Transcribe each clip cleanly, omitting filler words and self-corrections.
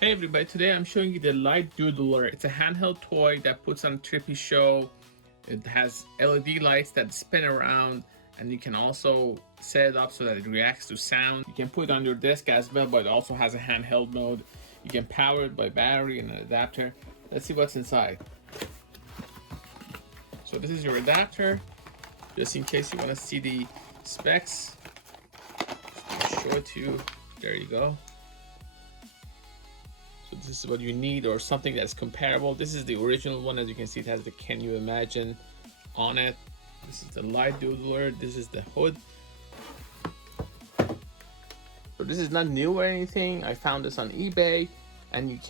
Hey everybody, today I'm showing you the Light Doodler. It's a handheld toy that puts on a trippy show. It has LED lights that spin around, and you can also set it up so that it reacts to sound. You can put it on your desk as well, but it also has a handheld mode. You can power it by battery and an adapter. Let's see what's inside. So this is your adapter, just in case you want to see the specs. I'll show it to you. There you go. So this is what you need, or something that's comparable. This is the original one. As you can see, it has the Can You Imagine on it. This is the Light Doodler. This is the hood. So this is not new or anything. I found this on eBay, and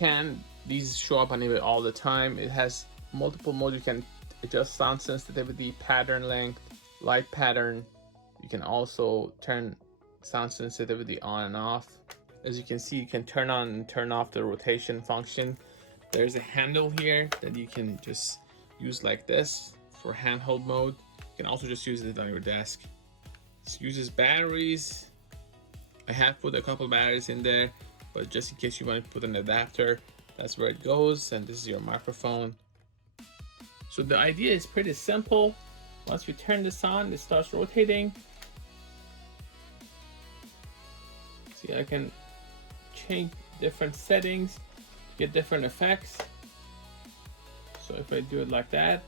these show up on eBay all the time. It has multiple modes. You can adjust sound sensitivity, pattern length, light pattern. You can also turn sound sensitivity on and off. As you can see, you can turn on and turn off the rotation function. There's a handle here that you can just use like this for handheld mode. You can also just use it on your desk. This uses batteries. I have put a couple batteries in there, but just in case you want to put an adapter, that's where it goes. And this is your microphone. So the idea is pretty simple. Once you turn this on, it starts rotating. See, I can change different settings to get different effects. So if I do it like that,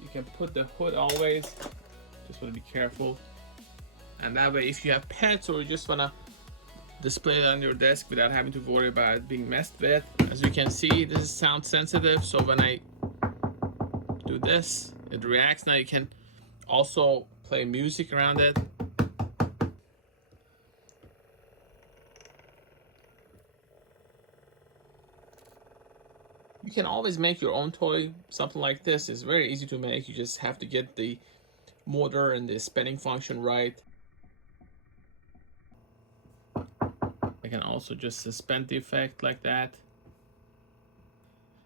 you can put the hood always. Just want to be careful. And that way, if you have pets or you just want to display it on your desk without having to worry about it being messed with. As you can see, this is sound sensitive, so when I do this, it reacts. Now you can also play music around it. You can always make your own toy. Something like this is very easy to make. You just have to get the motor and the spinning function right. I can also just suspend the effect like that.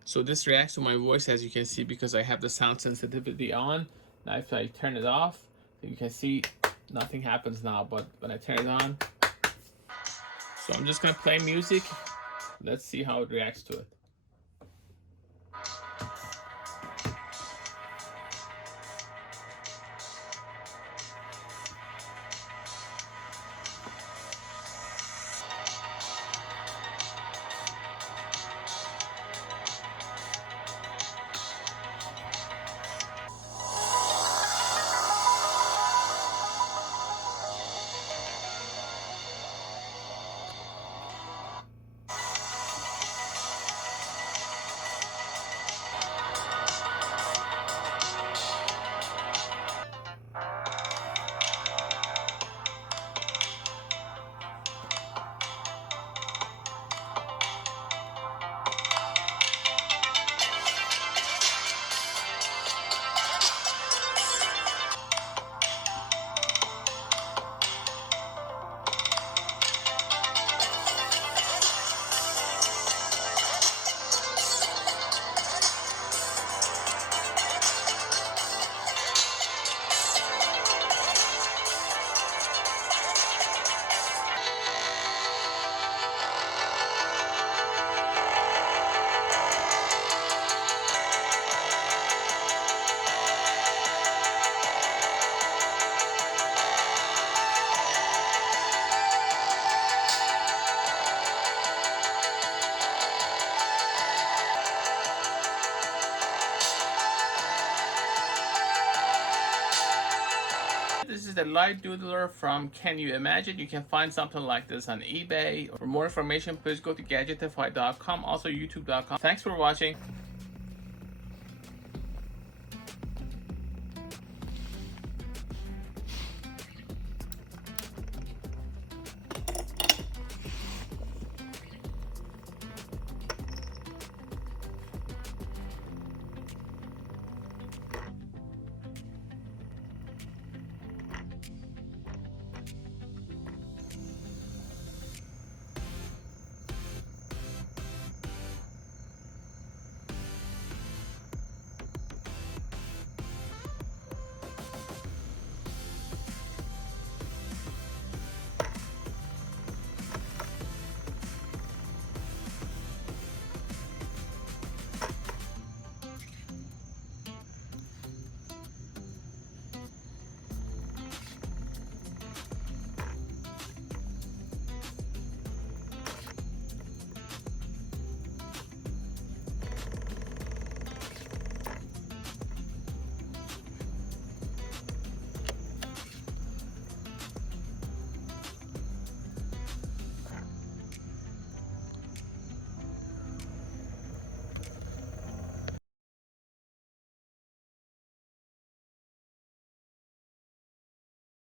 So this reacts to my voice, as you can see, because I have the sound sensitivity on. Now if I turn it off, you can see nothing happens now, but when I turn it on, so I'm just gonna play music. Let's see how it reacts to it. This is the Light Doodler from Can You Imagine? You can find something like this on eBay. For more information, please go to gadgetify.com, also youtube.com. Thanks for watching.